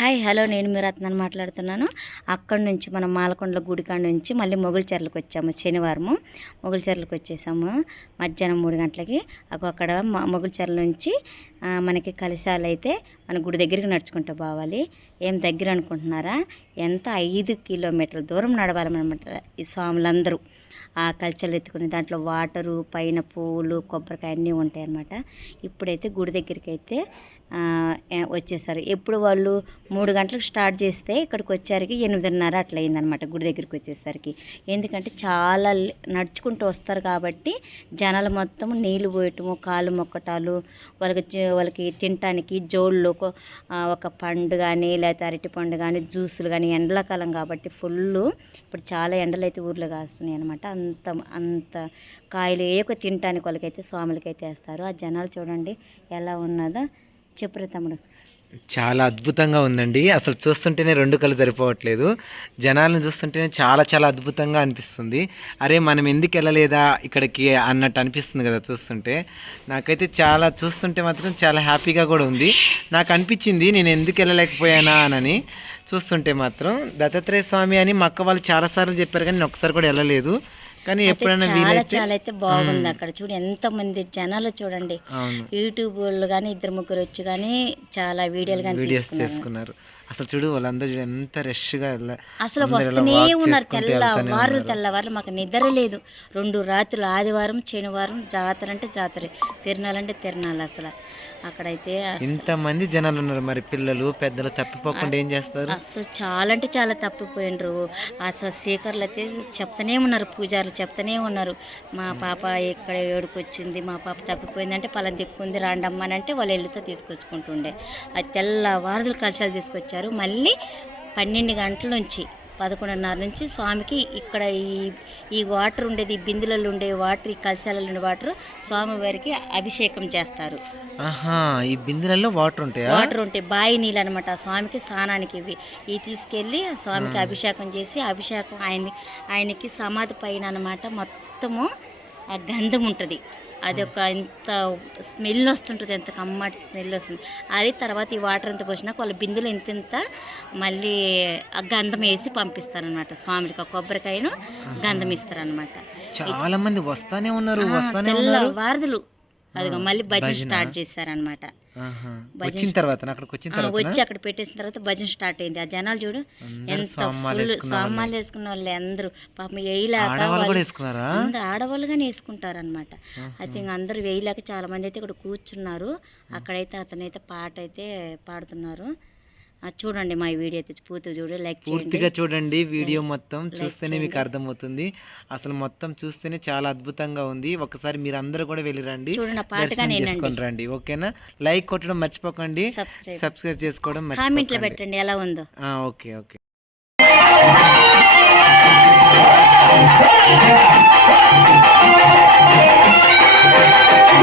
Hi hello నేను మీ రత్నాన్ని మాట్లాడుతున్నాను. అక్కడి నుంచి మనం మాలకొండల గుడి కాడ నుంచి మళ్ళీ మొగుల్చెర్లకు వచ్చాము శనివారము. మొగుల్చెర్లకు వచ్చేసాము మధ్యాహ్నం మూడు గంటలకి. అక్కడ మొగుల్చెర్ల నుంచి మనకి కలిశాలు అయితే మన గుడి దగ్గరికి నడుచుకుంటూ పోవాలి. ఏం దగ్గర అనుకుంటున్నారా? ఎంత? ఐదు కిలోమీటర్ల దూరం నడవాలన్నమాట ఈ స్వాములందరూ. ఆ కల్చర్లు ఎత్తుకుని దాంట్లో వాటరు పైన పూలు కొబ్బరికాయ అన్నీ ఉంటాయన్నమాట. ఇప్పుడైతే గుడి దగ్గరికి అయితే వచ్చేసారు. ఎప్పుడు వాళ్ళు మూడు గంటలకు స్టార్ట్ చేస్తే ఇక్కడికి వచ్చేసరికి ఎనిమిదిన్నర అట్లా అయిందనమాట గుడి దగ్గరికి వచ్చేసరికి. ఎందుకంటే చాలా నడుచుకుంటూ వస్తారు కాబట్టి జనాలు మొత్తం నీళ్ళు పోయటము కాళ్ళు మొక్కటాలు వాళ్ళకి వాళ్ళకి తినటానికి జోళ్ళు ఒక- ఒక పండు కానీ లేకపోతే అరటి పండు కానీ జ్యూసులు కానీ ఎండాకాలం కాబట్టి ఫుల్ ఇప్పుడు చాలా ఎండలు అయితే ఊర్లో కాస్తున్నాయి అనమాట అంత అంత కాయలు ఏక తినటానికి వాళ్ళకైతే స్వాములకైతే వేస్తారు. ఆ జనాలు చూడండి ఎలా ఉన్నదో. చెప్పురా తమ్ముడు? చాలా అద్భుతంగా ఉందండి. అసలు చూస్తుంటేనే రెండు కళ్ళు సరిపోవట్లేదు. జనాలను చూస్తుంటేనే చాలా చాలా అద్భుతంగా అనిపిస్తుంది. అరే మనం ఎందుకు వెళ్ళలేదా ఇక్కడికి అన్నట్టు అనిపిస్తుంది కదా చూస్తుంటే. నాకైతే చాలా చూస్తుంటే మాత్రం చాలా హ్యాపీగా కూడా ఉంది. నాకు అనిపించింది నేను ఎందుకు వెళ్ళలేకపోయానా అని చూస్తుంటే మాత్రం దత్తాత్రేయ స్వామి అని మా అక్క వాళ్ళు చాలాసార్లు చెప్పారు కానీ నేను ఒకసారి కూడా వెళ్ళలేదు. కానీ ఎప్పుడైనా చాలా చాలా అయితే బాగుంది అక్కడ. చూడు ఎంత మంది జనాలు చూడండి. యూట్యూబ్ వాళ్ళు కానీ ఇద్దరు ముగ్గురు వచ్చి కానీ చాలా వీడియోలు కానీ వీడియోస్ చేసుకున్నారు. అసలు చూడు వాళ్ళందరూ చూడు ఎంత రష్గా అసలు వస్తూనే ఉన్నారు తెల్లవారు తెల్లవారు మాకు నిద్ర లేదు. రెండు రాత్రులు ఆదివారం శనివారం జాతర అంటే జాతర. తిరణాలంటే తిరణాలు అసలు. అక్కడైతే ఇంతమంది జనాలు ఉన్నారు మరి పిల్లలు పెద్దలు తప్పిపోకుండా ఏం చేస్తారు? అసలు చాలా అంటే చాలా తప్పిపోయినరు. అసలు స్పీకర్లు అయితే చెప్తానే ఉన్నారు పూజారులు చెప్తానే ఉన్నారు. మా పాప ఇక్కడ ఏడుకొచ్చింది మా పాప తప్పిపోయిందంటే పలాన దిక్కుంది రాండమ్మ అని అంటే వాళ్ళు వెళ్ళితో తీసుకొచ్చుకుంటుండే. అది తెల్లవారులు కలశాలు తీసుకొచ్చారు. మళ్ళీ పన్నెండు గంటల నుంచి పదకొండున్నర నుంచి స్వామికి ఇక్కడ ఈ ఈ వాటర్ ఉండేది బిందులలో ఉండే వాటర్ ఈ కలశాలలో ఉండే వాటర్ స్వామివారికి అభిషేకం చేస్తారు. ఆహా ఈ బిందెలలో వాటర్ ఉంటాయా? వాటర్ ఉంటాయి బావి నీళ్ళు అనమాట స్వామికి స్నానానికి ఇవి. ఇవి తీసుకెళ్ళి స్వామికి అభిషేకం చేసి అభిషేకం ఆయన ఆయనకి సమాధి పైన అనమాట మొత్తము ఆ గంధం ఉంటుంది. అది ఒక ఇంత స్మెల్ వస్తుంటుంది ఎంత కమ్మటి స్మెల్ వస్తుంది. అది తర్వాత ఈ వాటర్ అంతా పోసినాక వాళ్ళ బిందులు ఇంత మళ్ళీ ఆ గంధం వేసి పంపిస్తారనమాట స్వామికి కొబ్బరికాయను గంధం ఇస్తారనమాట చాలా మంది వస్తానే ఉన్నారు వస్తానే తెల్ల ఉన్నారు. వారధులు అదిగో మళ్ళీ భజన స్టార్ట్ చేశారనమాట. వచ్చిన తర్వాత అక్కడికి వచ్చిన తర్వాత వచ్చి అక్కడ పెట్టేసిన తర్వాత భజన స్టార్ట్ అయింది. ఆ జనాలు చూడు ఎంత ఫుల్ సామాన్లు వేసుకున్న వాళ్ళు అందరూ. పాపం వేయలేక అందరూ ఆడవాళ్ళుగానే వేసుకుంటారు అనమాట అయితే ఇంక అందరూ వేయలేక చాలా మంది అయితే ఇక్కడ కూర్చున్నారు. అక్కడైతే అతనైతే పాట అయితే పాడుతున్నారు. చూడండి మా వీడియో అయితే పూర్తిగా చూడు లైక్ పూర్తిగా చూడండి వీడియో మొత్తం చూస్తేనే మీకు అర్థమవుతుంది. అసలు మొత్తం చూస్తేనే చాలా అద్భుతంగా ఉంది. ఒకసారి మీరు అందరూ కూడా వెళ్ళి రండి చేసుకొని రండి ఓకేనా? లైక్ కొట్టడం మర్చిపోకండి. సబ్స్క్రైబ్ చేసుకోవడం కామెంట్లో పెట్టండి ఎలా ఉందో. Okay okay. Thank